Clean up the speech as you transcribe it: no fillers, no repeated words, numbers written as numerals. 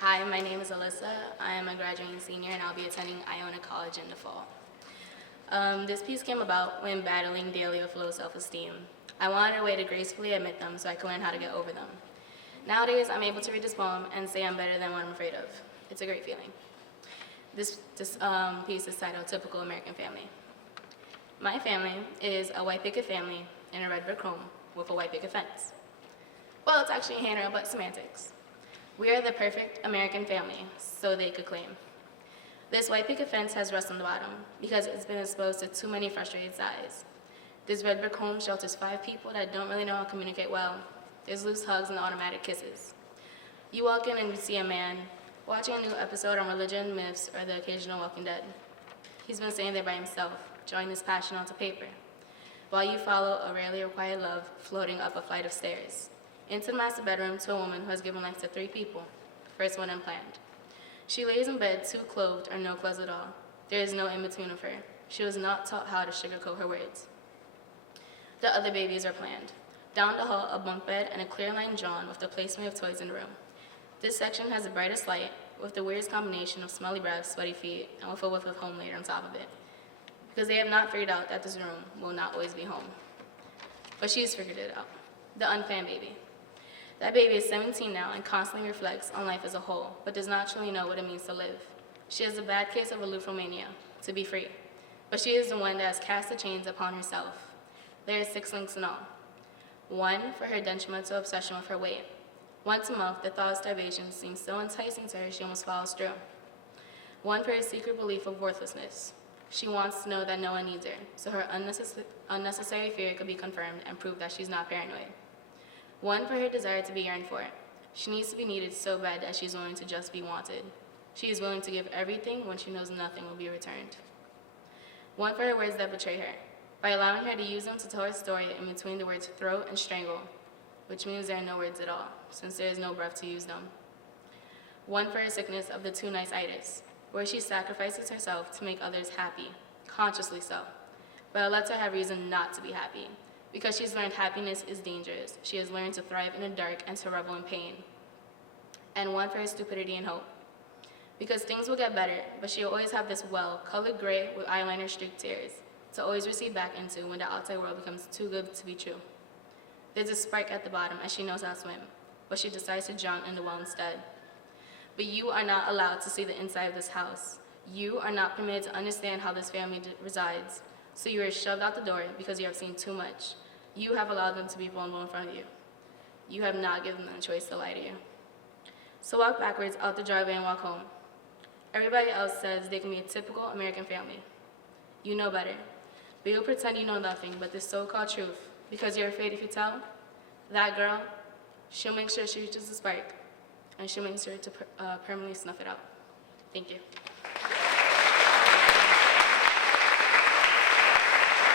Hi, my name is Alyssa. I am a graduating senior and I'll be attending Iona College in the fall. This piece came about when battling daily with low self-esteem. I wanted a way to gracefully admit them so I could learn how to get over them. Nowadays, I'm able to read this poem and say I'm better than what I'm afraid of. It's a great feeling. This piece is titled Typical American Family. My family is a white picket family in a red brick home with a white picket fence. Well, it's actually a handrail, but semantics. We are the perfect American family, so they could claim. This white picket fence has rust on the bottom because it's been exposed to too many frustrated sighs. This red brick home shelters 5 people that don't really know how to communicate well. There's loose hugs and automatic kisses. You walk in and you see a man watching a new episode on religion, myths, or the occasional Walking Dead. He's been sitting there by himself, drawing his passion onto paper, while you follow a rarely required love floating up a flight of stairs, into the master bedroom to a woman who has given life to 3 people, first one unplanned. She lays in bed too clothed or no clothes at all. There is no in-between of her. She was not taught how to sugarcoat her words. The other babies are planned. Down the hall, a bunk bed and a clear line drawn with the placement of toys in the room. This section has the brightest light with the weirdest combination of smelly breath, sweaty feet, and with a whiff of home laid on top of it. Because they have not figured out that this room will not always be home. But she's figured it out. The unplanned baby. That baby is 17 now and constantly reflects on life as a whole, but does not truly know what it means to live. She has a bad case of aloophomania, to be free. But she is the one that has cast the chains upon herself. There are 6 links in all. 1 for her detrimental obsession with her weight. Once a month, the thought of starvation seems so enticing to her she almost follows through. 1 for her secret belief of worthlessness. She wants to know that no one needs her, so her unnecessary fear could be confirmed and prove that she's not paranoid. 1 for her desire to be yearned for. She needs to be needed so bad that she's willing to just be wanted. She is willing to give everything when she knows nothing will be returned. 1 for her words that betray her, by allowing her to use them to tell her story in between the words throat and strangle, which means there are no words at all, since there is no breath to use them. 1 for her sickness of the too nice-itis, where she sacrifices herself to make others happy, consciously so, but it lets her have reason not to be happy. Because she's learned happiness is dangerous, she has learned to thrive in the dark and to revel in pain. And 1 for her stupidity and hope. Because things will get better, but she'll always have this well, colored gray with eyeliner streaked tears, to always recede back into when the outside world becomes too good to be true. There's a spark at the bottom as she knows how to swim, but she decides to drown in the well instead. But you are not allowed to see the inside of this house. You are not permitted to understand how this family resides. So you are shoved out the door because you have seen too much. You have allowed them to be vulnerable in front of you. You have not given them the choice to lie to you. So walk backwards out the driveway and walk home. Everybody else says they can be a typical American family. You know better. But you'll pretend you know nothing but this so-called truth because you're afraid if you tell, that girl, she'll make sure she reaches the spark, and she'll make sure to permanently snuff it out. Thank you.